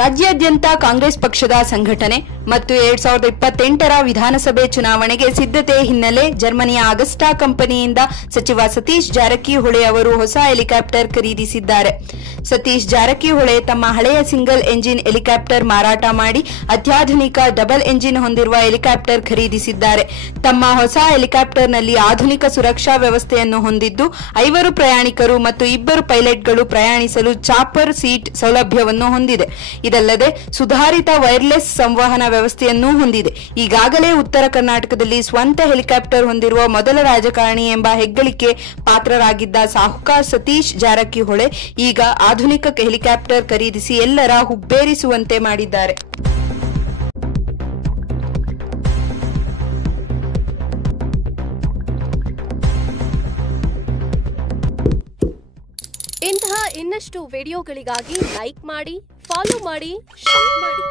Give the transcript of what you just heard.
ರಾಜ್ಯಾದ್ಯಂತ ಕಾಂಗ್ರೆಸ್ ಪಕ್ಷದ ಸಂಘಟನೆ ಮತ್ತು 2028ರ ವಿಧಾನಸಭೆ ಚುನಾವಣೆಗೆ ಸಿದ್ಧತೆ ಹಿನ್ನೆಲೆ ಜರ್ಮನಿಯ ಅಗಸ್ಟಾ ಕಂಪನಿಯಿಂದ ಸಚಿವ ಸತೀಶ್ ಜಾರಕಿಹೊಳಿ ಅವರು ಹೊಸ ಹೆಲಿಕಾಪ್ಟರ್ ಖರೀದಿಸಿದ್ದಾರೆ. ಸತೀಶ್ ಜಾರಕಿಹೊಳಿ ತಮ್ಮ ಹಳೆಯ ಸಿಂಗಲ್ ಎಂಜಿನ್ ಹೆಲಿಕಾಪ್ಟರ್ ಮಾರಾಟ ಮಾಡಿ ಅತ್ಯಾಧುನಿಕ ಡಬಲ್ ಎಂಜಿನ್ ಹೊಂದಿರುವ ಹೆಲಿಕಾಪ್ಟರ್ ಖರೀದಿಸಿದ್ದಾರೆ. ತಮ್ಮ ಹೊಸ ಹೆಲಿಕಾಪ್ಟರ್ನಲ್ಲಿ ಆಧುನಿಕ ಸುರಕ್ಷಾ ವ್ಯವಸ್ಥೆಯನ್ನು ಹೊಂದಿದ್ದು 5 ಪ್ರಯಾಣಿಕರು ಮತ್ತು 2 ಪೈಲಟ್ಗಳು ಪ್ರಯಾಣಿಸಲು ಚಾಪರ್ ಸೀಟ್ ಸೌಲಭ್ಯವನ್ನು ಹೊಂದಿದೆ. ಇದಲ್ಲದೆ ಸುಧಾರಿತ ವೈರ್ಲೆಸ್ ಸಂವಹನ ವ್ಯವಸ್ಥೆಯನ್ನೂ ಹೊಂದಿದೆ. ಈಗಾಗಲೇ ಉತ್ತರ ಕರ್ನಾಟಕದಲ್ಲಿ ಸ್ವಂತ ಹೆಲಿಕಾಪ್ಟರ್ ಹೊಂದಿರುವ ಮೊದಲ ರಾಜಕಾರಣಿ ಎಂಬ ಹೆಗ್ಗಳಿಕೆ ಪಾತ್ರರಾಗಿದ್ದ ಸಾಹುಕಾರ್ ಸತೀಶ್ ಜಾರಕಿಹೊಳಿ ಈಗ ಆಧುನಿಕ ಹೆಲಿಕಾಪ್ಟರ್ ಖರೀದಿಸಿ ಎಲ್ಲರ ಹುಬ್ಬೇರಿಸುವಂತೆ ಮಾಡಿದ್ದಾರೆ. ಇಂತಹ ಇನ್ನಷ್ಟು ವಿಡಿಯೋಗಳಿಗಾಗಿ ಲೈಕ್ ಮಾಡಿ, ಫಾಲೋ ಮಾಡಿ, ಶೇರ್ ಮಾಡಿ.